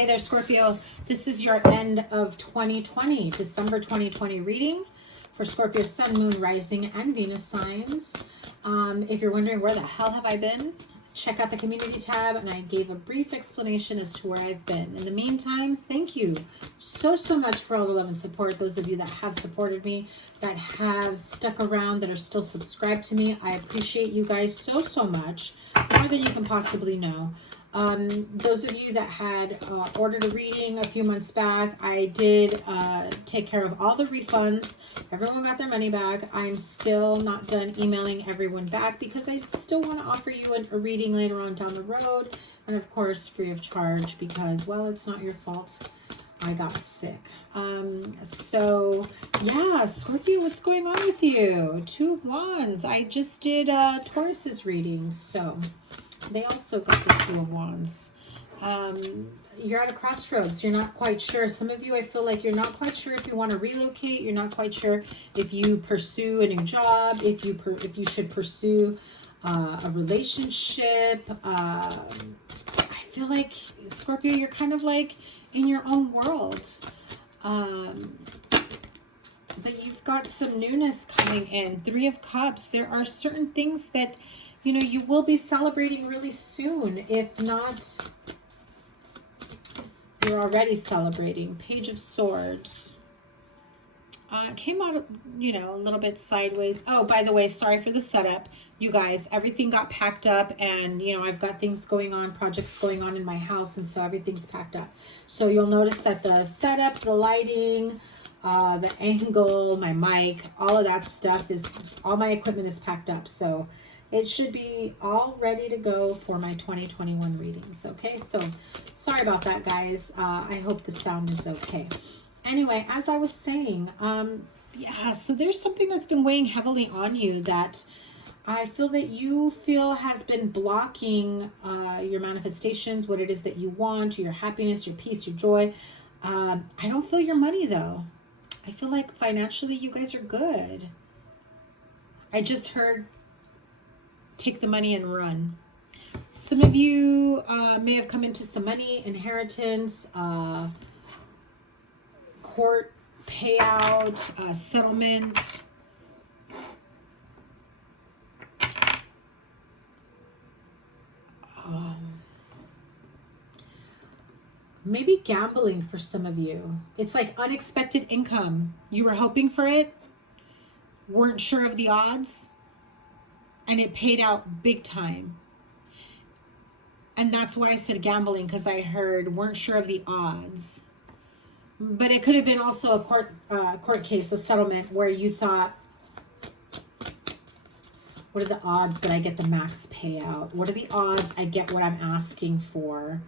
Hey there, Scorpio. This is your end of 2020, December 2020 reading for Scorpio Sun, Moon, Rising, and Venus signs. If you're wondering where the hell have I been, check out the community tab, and I gave a brief explanation as to where I've been. In the meantime, thank you so much for all the love and support. Those of you that have supported me, that have stuck around, that are still subscribed to me, I appreciate you guys so much, more than you can possibly know. Those of you that had ordered a reading a few months back, I did take care of all the refunds. Everyone got their money back. I'm still not done emailing everyone back because I still want to offer you a reading later on down the road, and of course free of charge because, well, it's not your fault I got sick. So yeah, Scorpio, what's going on with you? Two of Wands. I just did Taurus's reading, so they also got the Two of Wands. You're at a crossroads. You're not quite sure. Some of you, I feel like you're not quite sure if you want to relocate. You're not quite sure if you pursue a new job, if you should pursue a relationship. I feel like, Scorpio, you're kind of like in your own world. But you've got some newness coming in. Three of Cups. There are certain things that, you know, you will be celebrating really soon. If not, you're already celebrating. Page of Swords. Came out, you know, a little bit sideways. Oh, by the way, sorry for the setup. You guys, everything got packed up, and, you know, I've got things going on, projects going on in my house, and so everything's packed up. So you'll notice that the setup, the lighting, the angle, my mic, all of that stuff is, all my equipment is packed up. So it should be all ready to go for my 2021 readings. Okay, so sorry about that, guys. I hope the sound is okay. Anyway, as I was saying, yeah, so there's something that's been weighing heavily on you that I feel that you feel has been blocking your manifestations, what it is that you want, your happiness, your peace, your joy. I don't feel your money, though. I feel like financially you guys are good. I just heard take the money and run. Some of you may have come into some money, inheritance, court payout, settlement. Maybe gambling for some of you. It's like unexpected income. You were hoping for it, weren't sure of the odds, and it paid out big time. And that's why I said gambling, because I heard weren't sure of the odds. But it could have been also a court case, a settlement, where you thought, what are the odds that I get the max payout? What are the odds I get what I'm asking for?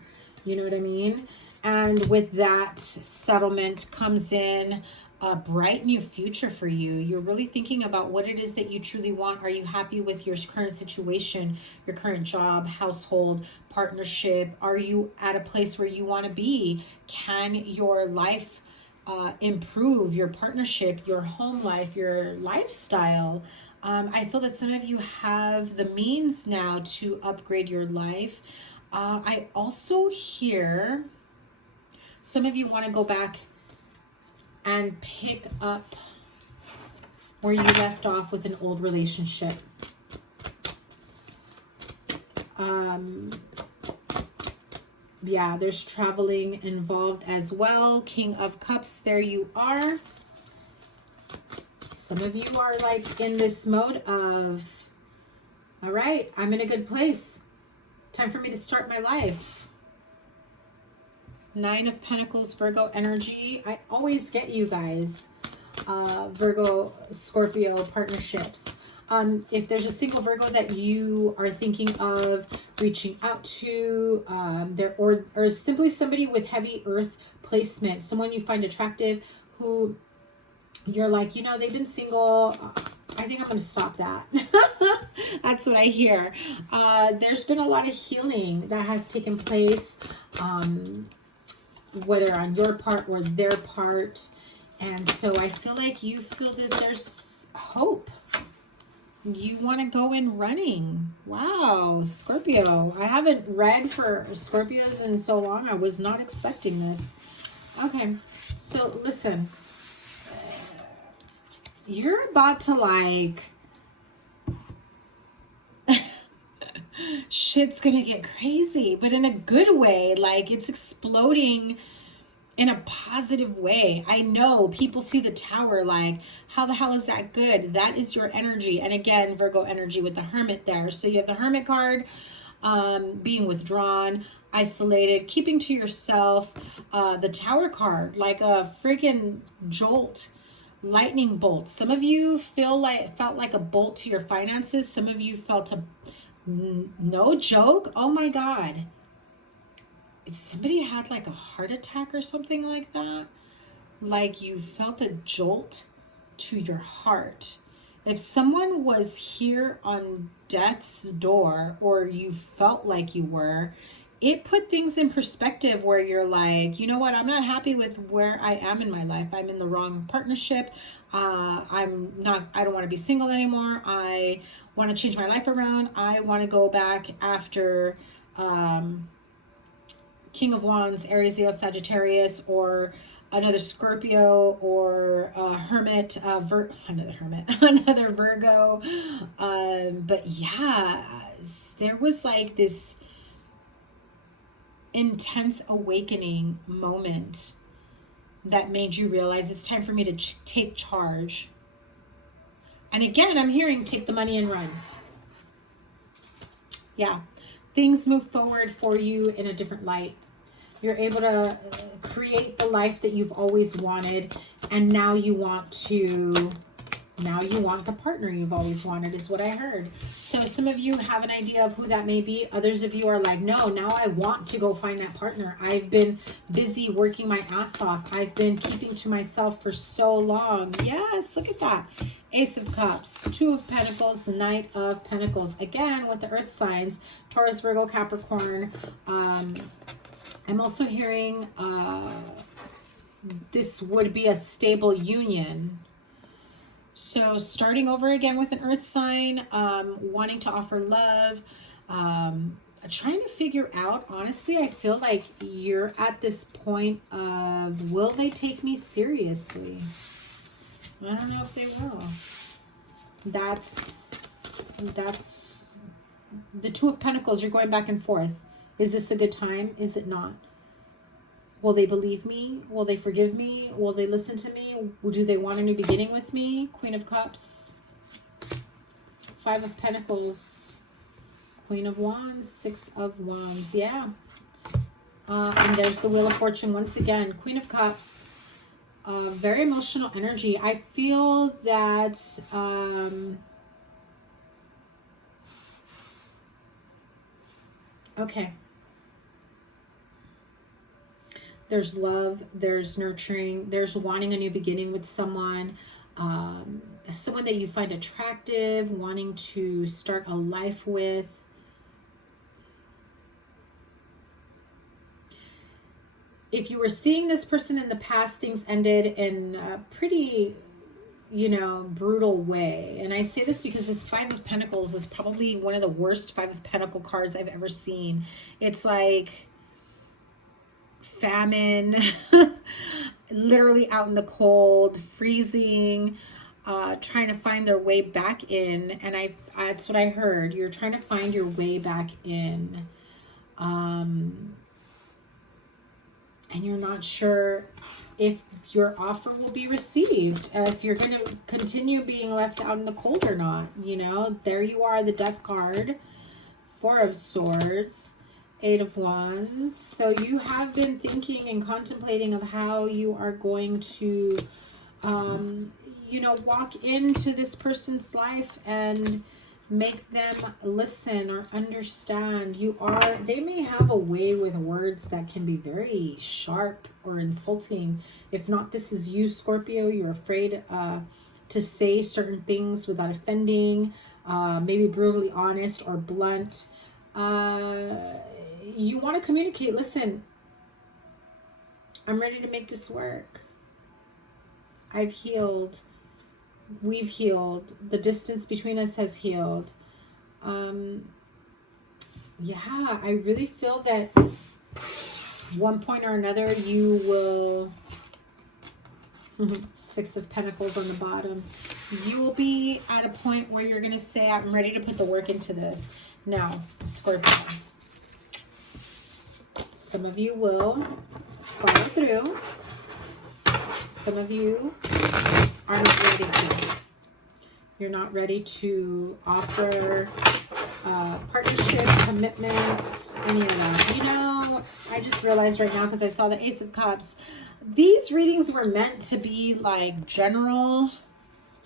You know what I mean? And with that settlement comes in a bright new future for you. You're really thinking about what it is that you truly want. Are you happy with your current situation, your current job, household, partnership? Are you at a place where you want to be? Can your life improve, your partnership, your home life, your lifestyle? I feel that some of you have the means now to upgrade your life. I also hear some of you want to go back and pick up where you left off with an old relationship. Yeah, there's traveling involved as well. King of Cups, there you are. Some of you are like in this mode of, all right, I'm in a good place. Time for me to start my life. Nine of Pentacles, Virgo energy. I always get you guys. Virgo, Scorpio partnerships. If there's a single Virgo that you are thinking of reaching out to, or simply somebody with heavy earth placement, someone you find attractive who you're like, you know, they've been single. I think I'm going to stop that. That's what I hear. There's been a lot of healing that has taken place, whether on your part or their part. And so I feel like you feel that there's hope. You want to go in running. Wow, Scorpio. I haven't read for Scorpios in so long. I was not expecting this. Okay, so listen. You're about to like... shit's gonna get crazy, but in a good way. Like, it's exploding in a positive way. I know people see the Tower like, how the hell is that good? That is your energy. And again, Virgo energy with the Hermit there. So you have the Hermit card, being withdrawn, isolated, keeping to yourself. The Tower card, like a freaking jolt, lightning bolt. Some of you felt like a bolt to your finances. Some of you felt a... no joke. Oh my God. If somebody had like a heart attack or something like that, like you felt a jolt to your heart. If someone was here on death's door, or you felt like you were, it put things in perspective where you're like, you know what, I'm not happy with where I am in my life. I'm in the wrong partnership. I don't want to be single anymore. I want to change my life around. I want to go back after King of Wands, Aries, Leo, Sagittarius, or another Scorpio, or Hermit, another Hermit, another Virgo. But yeah, there was like this intense awakening moment that made you realize it's time for me to take charge. And again, I'm hearing take the money and run. Yeah, things move forward for you in a different light. You're able to create the life that you've always wanted, and now you want the partner you've always wanted, is what I heard. So some of you have an idea of who that may be. Others of you are like, no, now I want to go find that partner. I've been busy working my ass off. I've been keeping to myself for so long. Yes, look at that. Ace of Cups, Two of Pentacles, Knight of Pentacles. Again, with the earth signs, Taurus, Virgo, Capricorn. I'm also hearing this would be a stable union. So starting over again with an earth sign, wanting to offer love, trying to figure out, honestly, I feel like you're at this point of, will they take me seriously? I don't know if they will. That's the Two of Pentacles. You're going back and forth. Is this a good time? Is it not? Will they believe me? Will they forgive me? Will they listen to me? Do they want a new beginning with me? Queen of Cups. Five of Pentacles. Queen of Wands. Six of Wands. Yeah. And there's the Wheel of Fortune once again. Queen of Cups. Very emotional energy. I feel that... okay. There's love, there's nurturing, there's wanting a new beginning with someone, someone that you find attractive, wanting to start a life with. If you were seeing this person in the past, things ended in a pretty, brutal way. And I say this because this Five of Pentacles is probably one of the worst Five of Pentacle cards I've ever seen. It's like famine, literally out in the cold, freezing, trying to find their way back in. And that's what I heard. You're trying to find your way back in. And you're not sure if your offer will be received, if you're going to continue being left out in the cold or not. There you are, the Death card, Four of Swords, Eight of Wands. So you have been thinking and contemplating of how you are going to, walk into this person's life and make them listen or understand. They may have a way with words that can be very sharp or insulting. If not, this is you, Scorpio. You're afraid to say certain things without offending, maybe brutally honest or blunt. You want to communicate. Listen, I'm ready to make this work. I've healed. we've healed. The distance between us has healed. Yeah, I really feel that one point or another you will, Six of Pentacles on the bottom, you will be at a point where you're going to say, I'm ready to put the work into this. Now, Scorpio, some of you will follow through. Some of you are not ready to. You're not ready to offer partnership, commitments, any of that. You know, I just realized right now, because I saw the Ace of Cups, these readings were meant to be like general,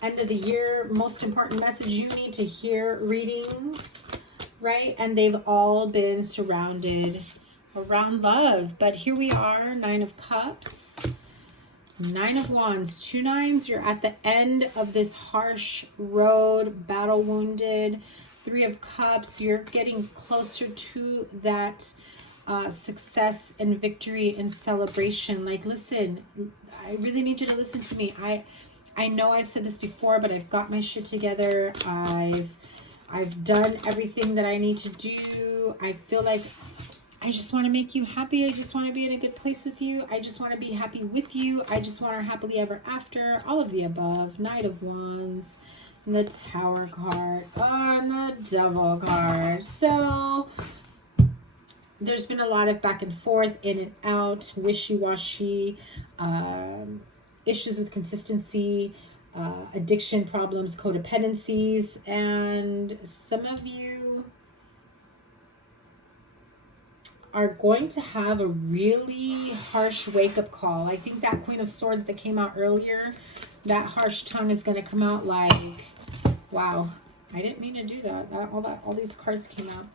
end of the year, most important message you need to hear readings, right? And they've all been surrounded around love. But here we are, Nine of Cups, Nine of Wands, 2 nines. You're at the end of this harsh road, battle wounded. 3 of Cups, you're getting closer to that success and victory and celebration. Like, listen, I really need you to listen to me. I know I've said this before, but I've got my shit together. I've done everything that I need to do. I feel like I just want to make you happy. I just want to be in a good place with you. I just want to be happy with you. I just want our happily ever after. All of the above. Knight of Wands, the Tower card, and the Devil card. So there's been a lot of back and forth, in and out, wishy-washy, issues with consistency, addiction problems, codependencies, and some of you are going to have a really harsh wake-up call. I think that Queen of Swords that came out earlier, that harsh tongue is going to come out like, wow, I didn't mean to do that. All these cards came out.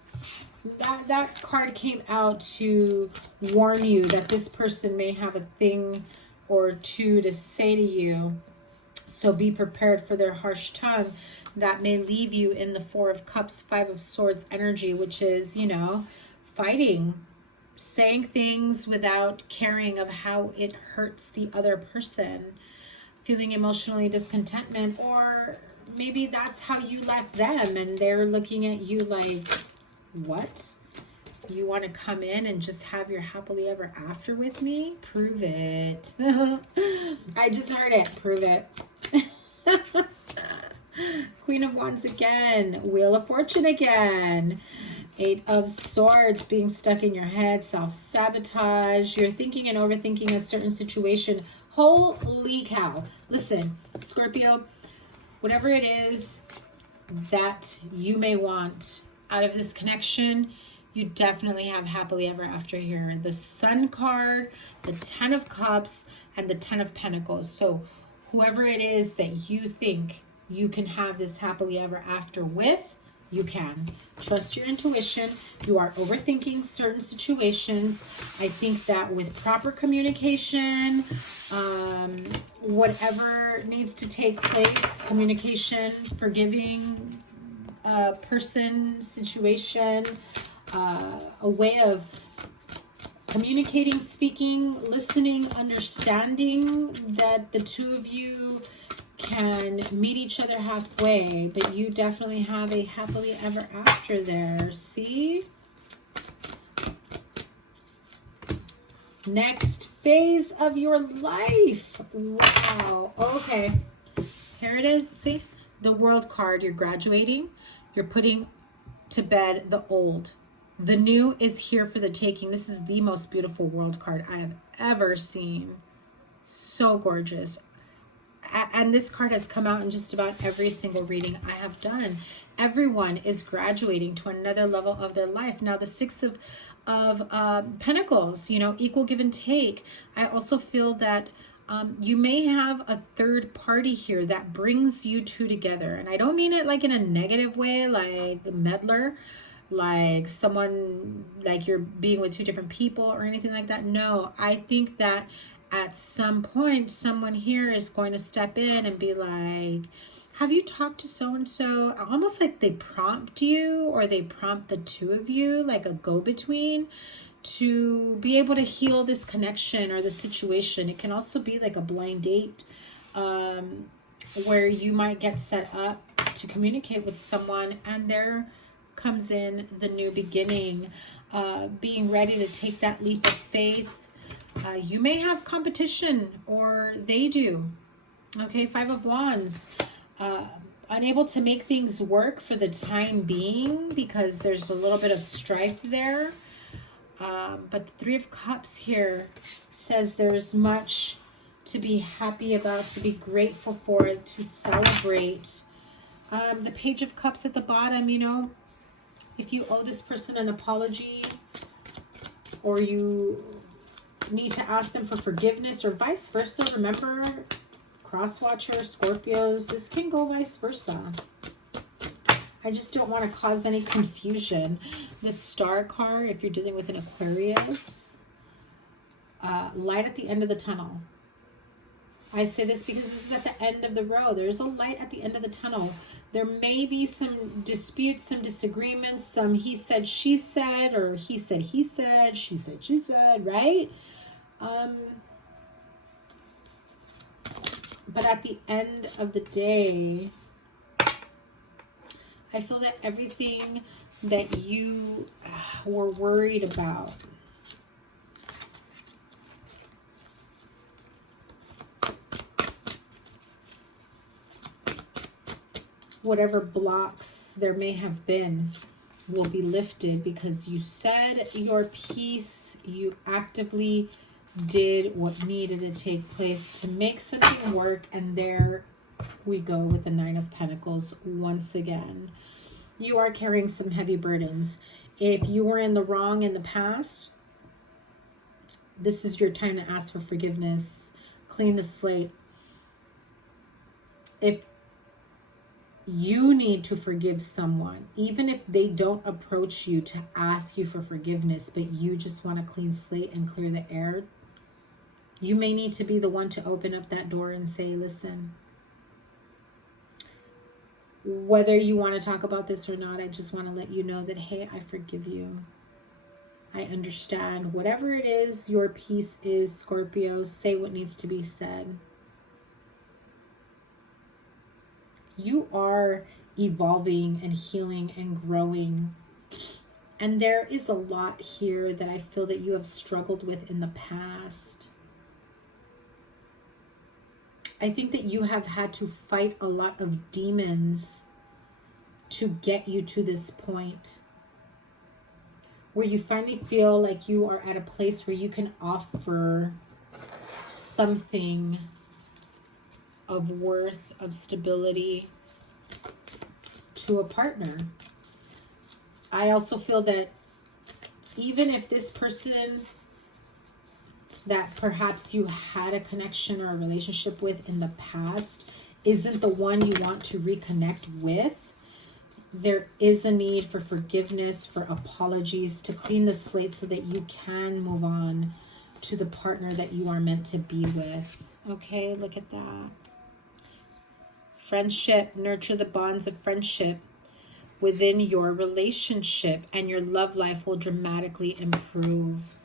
That card came out to warn you that this person may have a thing or two to say to you. So be prepared for their harsh tongue that may leave you in the 4 of Cups, 5 of Swords energy, which is, you know, fighting, saying things without caring of how it hurts the other person, feeling emotionally discontentment, or maybe that's how you left them and they're looking at you like, what? You want to come in and just have your happily ever after with me? Prove it. I just heard it. Prove it. Queen of Wands again. Wheel of Fortune again. 8 of Swords, being stuck in your head, self-sabotage. You're thinking and overthinking a certain situation. Holy cow. Listen, Scorpio, whatever it is that you may want out of this connection, you definitely have happily ever after here. The Sun card, the 10 of Cups, and the 10 of Pentacles. So whoever it is that you think you can have this happily ever after with, you can. Trust your intuition. You are overthinking certain situations. I think that with proper communication, whatever needs to take place, communication, forgiving person, situation, a way of communicating, speaking, listening, understanding that the two of you can meet each other halfway, but you definitely have a happily ever after there. See? Next phase of your life. Wow. Okay. Here it is. See? The World card. You're graduating. You're putting to bed the old. The new is here for the taking. This is the most beautiful World card I have ever seen. So gorgeous. And this card has come out in just about every single reading I have done. Everyone is graduating to another level of their life. Now, the 6 of Pentacles, you know, equal give and take. I also feel that you may have a third party here that brings you two together. And I don't mean it like in a negative way, like the meddler, like someone, like you're being with two different people or anything like that. No, I think that at some point, someone here is going to step in and be like, have you talked to so-and-so? Almost like they prompt you, or they prompt the two of you, like a go-between, to be able to heal this connection or the situation. It can also be like a blind date. where you might get set up to communicate with someone, and there comes in the new beginning, being ready to take that leap of faith. You may have competition, or they do. Okay, Five of Wands. Unable to make things work for the time being because there's a little bit of strife there. But the Three of Cups here says there's much to be happy about, to be grateful for, to celebrate. The Page of Cups at the bottom, you know, if you owe this person an apology, or you need to ask them for forgiveness, or vice versa, remember, cross-watcher, Scorpios, this can go vice versa. I just don't want to cause any confusion. The Star card, if you're dealing with an Aquarius, light at the end of the tunnel. I say this because this is at the end of the road. There's a light at the end of the tunnel. There may be some disputes, some disagreements, some he said, she said, or he said, she said, right? But at the end of the day, I feel that everything that you were worried about, whatever blocks there may have been, will be lifted because you said your piece. You actively did what needed to take place to make something work, and there we go with the Nine of Pentacles once again. You are carrying some heavy burdens. If you were in the wrong in the past, this is your time to ask for forgiveness. Clean the slate. If you need to forgive someone, even if they don't approach you to ask you for forgiveness, but you just want a clean slate and clear the air, you may need to be the one to open up that door and say, listen, whether you want to talk about this or not, I just want to let you know that, hey, I forgive you. I understand. Whatever it is your piece is, Scorpio, say what needs to be said. You are evolving and healing and growing. And there is a lot here that I feel that you have struggled with in the past. I think that you have had to fight a lot of demons to get you to this point where you finally feel like you are at a place where you can offer something of worth, of stability to a partner. I also feel that even if this person that perhaps you had a connection or a relationship with in the past isn't the one you want to reconnect with, there is a need for forgiveness, for apologies, to clean the slate so that you can move on to the partner that you are meant to be with. Okay, look at that. Friendship, nurture the bonds of friendship within your relationship, and your love life will dramatically improve.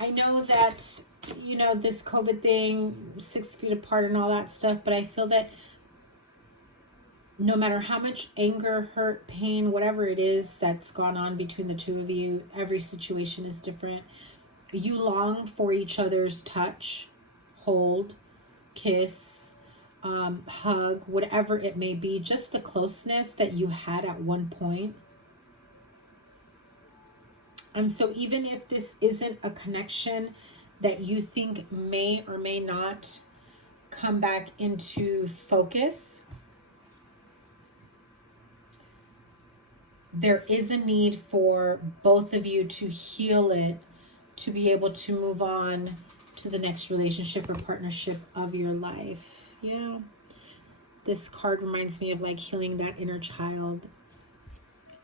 I know that, you know, this COVID thing, 6 feet apart and all that stuff, but I feel that no matter how much anger, hurt, pain, whatever it is that's gone on between the two of you, every situation is different. You long for each other's touch, hold, kiss, hug, whatever it may be, just the closeness that you had at one point. And so even if this isn't a connection that you think may or may not come back into focus, there is a need for both of you to heal it, to be able to move on to the next relationship or partnership of your life. Yeah. This card reminds me of like healing that inner child.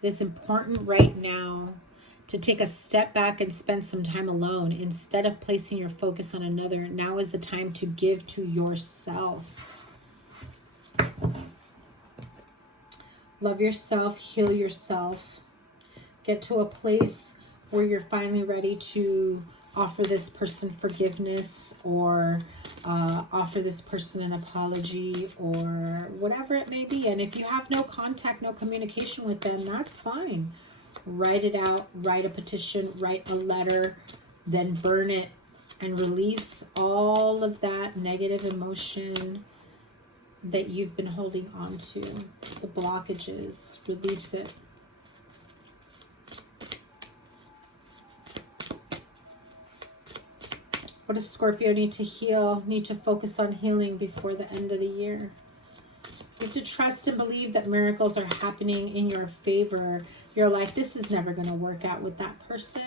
It's important right now to take a step back and spend some time alone. Instead of placing your focus on another, now is the time to give to yourself. Love yourself, heal yourself. Get to a place where you're finally ready to offer this person forgiveness, or offer this person an apology, or whatever it may be. And if you have no contact, no communication with them, that's fine. Write it out, write a petition, write a letter, then burn it and release all of that negative emotion that you've been holding on to, the blockages. Release it. What does Scorpio need to heal, need to focus on healing before the end of the year? You have to trust and believe that miracles are happening in your favor. You're like, this is never going to work out with that person.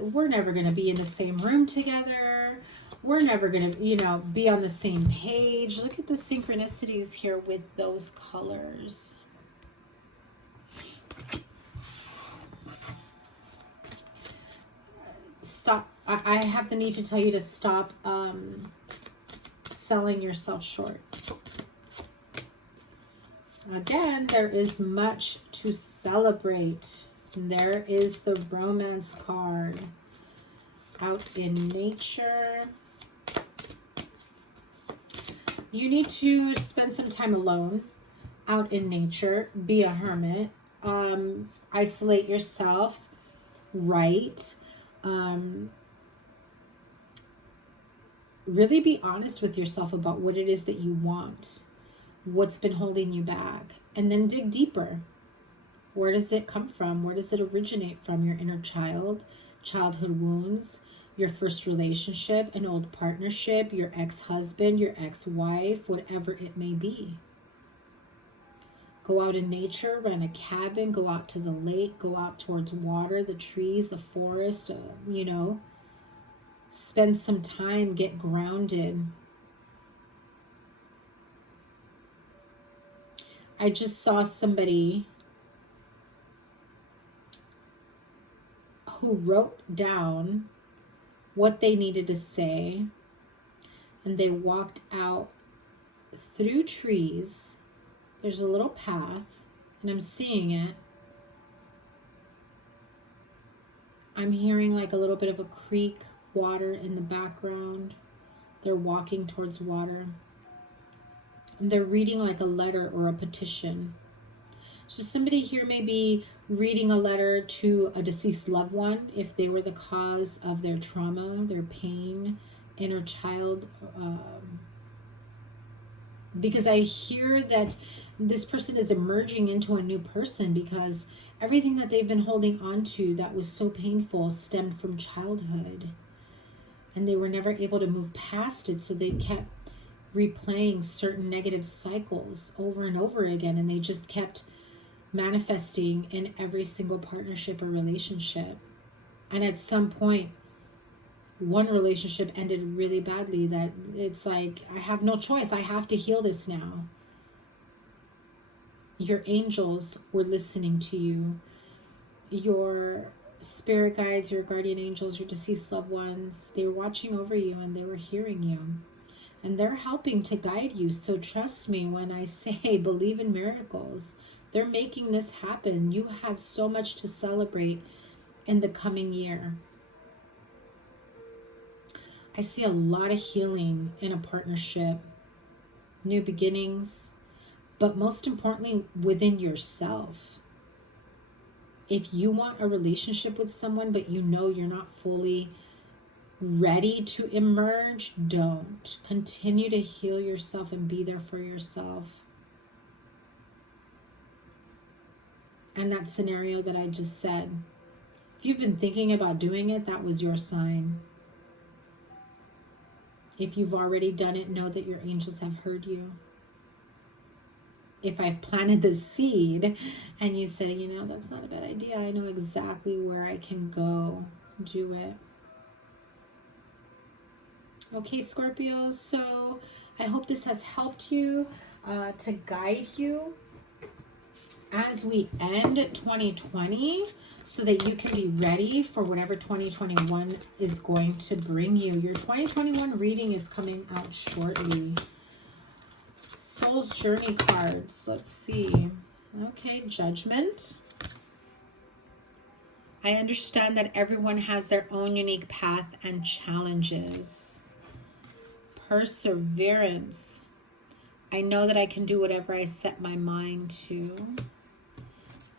We're never going to be in the same room together. We're never going to, you know, be on the same page. Look at the synchronicities here with those colors. Stop. I have the need to tell you to stop selling yourself short. Again, there is much to celebrate. There is the romance card. Out in nature. You need to spend some time alone. Out in nature. Be a hermit. Isolate yourself. Write. Really be honest with yourself about what it is that you want. What's been holding you back. And then dig deeper. Where does it come from? Where does it originate from? Your inner child, childhood wounds, your first relationship, an old partnership, your ex-husband, your ex-wife, whatever it may be. Go out in nature, rent a cabin, go out to the lake, go out towards water, the trees, the forest, you know. Spend some time, get grounded. I just saw somebody who wrote down what they needed to say, and they walked out through trees. There's a little path, and I'm seeing it. I'm hearing like a little bit of a creek, water in the background. They're walking towards water. And they're reading like a letter or a petition. So somebody here may be reading a letter to a deceased loved one if they were the cause of their trauma, their pain, inner child. Because I hear that this person is emerging into a new person because everything that they've been holding on to that was so painful stemmed from childhood. And they were never able to move past it, so they kept replaying certain negative cycles over and over again, and they just kept manifesting in every single partnership or relationship. And at some point, one relationship ended really badly that it's like, I have no choice. I have to heal this now. Your angels were listening to you. Your spirit guides, your guardian angels, your deceased loved ones, they were watching over you and they were hearing you. And they're helping to guide you. So trust me when I say believe in miracles. They're making this happen. You have so much to celebrate in the coming year. I see a lot of healing in a partnership, new beginnings, but most importantly, within yourself. If you want a relationship with someone, but you know you're not fully ready to emerge, don't. Continue to heal yourself and be there for yourself. And that scenario that I just said, if you've been thinking about doing it, that was your sign. If you've already done it, know that your angels have heard you. If I've planted the seed and you say, you know, that's not a bad idea, I know exactly where I can go, do it. Okay, Scorpio, so I hope this has helped you to guide you as we end 2020 so that you can be ready for whatever 2021 is going to bring you. Your 2021 reading is coming out shortly. Soul's Journey cards. Let's see. Okay, Judgment. I understand that everyone has their own unique path and challenges. Perseverance. I know that I can do whatever I set my mind to.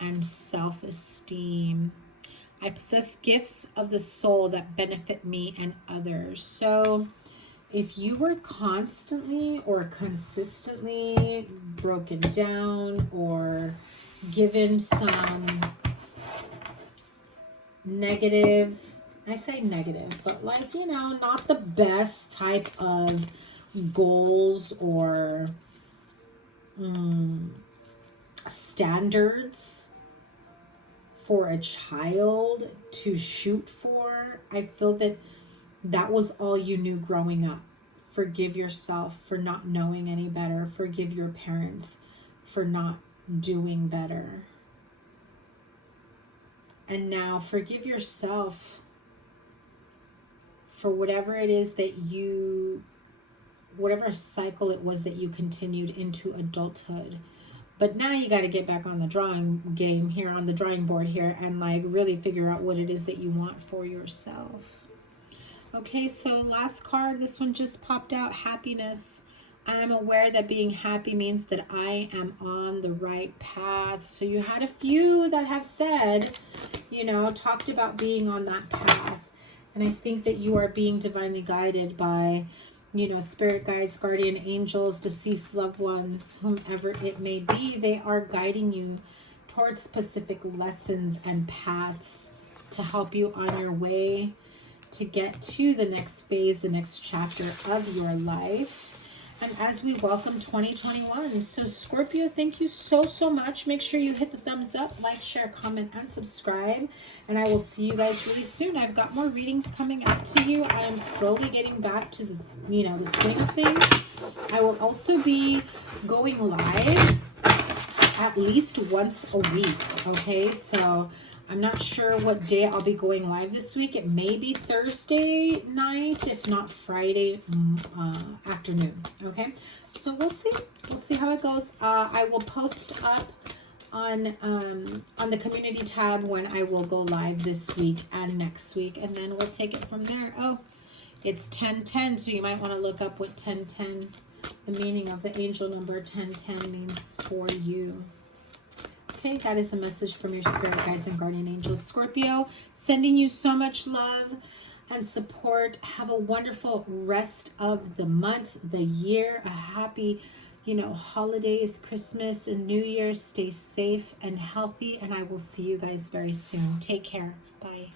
And self-esteem. I possess gifts of the soul that benefit me and others. So if you were constantly or consistently broken down or given some negative, I say negative, but like, you know, not the best type of goals or standards for a child to shoot for, I feel that that was all you knew growing up. Forgive yourself for not knowing any better. Forgive your parents for not doing better. And now forgive yourself for whatever it is that you, whatever cycle it was that you continued into adulthood. But now you got to get back on the drawing game here, on the drawing board here, and like really figure out what it is that you want for yourself. Okay, so last card, this one just popped out, happiness. I am aware that being happy means that I am on the right path. So you had a few that have said, you know, talked about being on that path. And I think that you are being divinely guided by, you know, spirit guides, guardian angels, deceased loved ones, whomever it may be. They are guiding you towards specific lessons and paths to help you on your way to get to the next phase, the next chapter of your life. And as we welcome 2021, so Scorpio, thank you so much. Make sure you hit the thumbs up, like, share, comment, and subscribe. And I will see you guys really soon. I've got more readings coming out to you. I am slowly getting back to the, you know, the swing of things. I will also be going live at least once a week. Okay, so I'm not sure what day I'll be going live this week. It may be Thursday night, if not Friday afternoon. Okay, so we'll see. We'll see how it goes. I will post up on the community tab when I will go live this week and next week, and then we'll take it from there. Oh, it's 1010, so you might want to look up what 1010, the meaning of the angel number 1010 means for you. Okay, that is a message from your spirit guides and guardian angels. Scorpio, sending you so much love and support. Have a wonderful rest of the month, the year. A happy, you know, holidays, Christmas and New Year's. Stay safe and healthy, and I will see you guys very soon. Take care. Bye.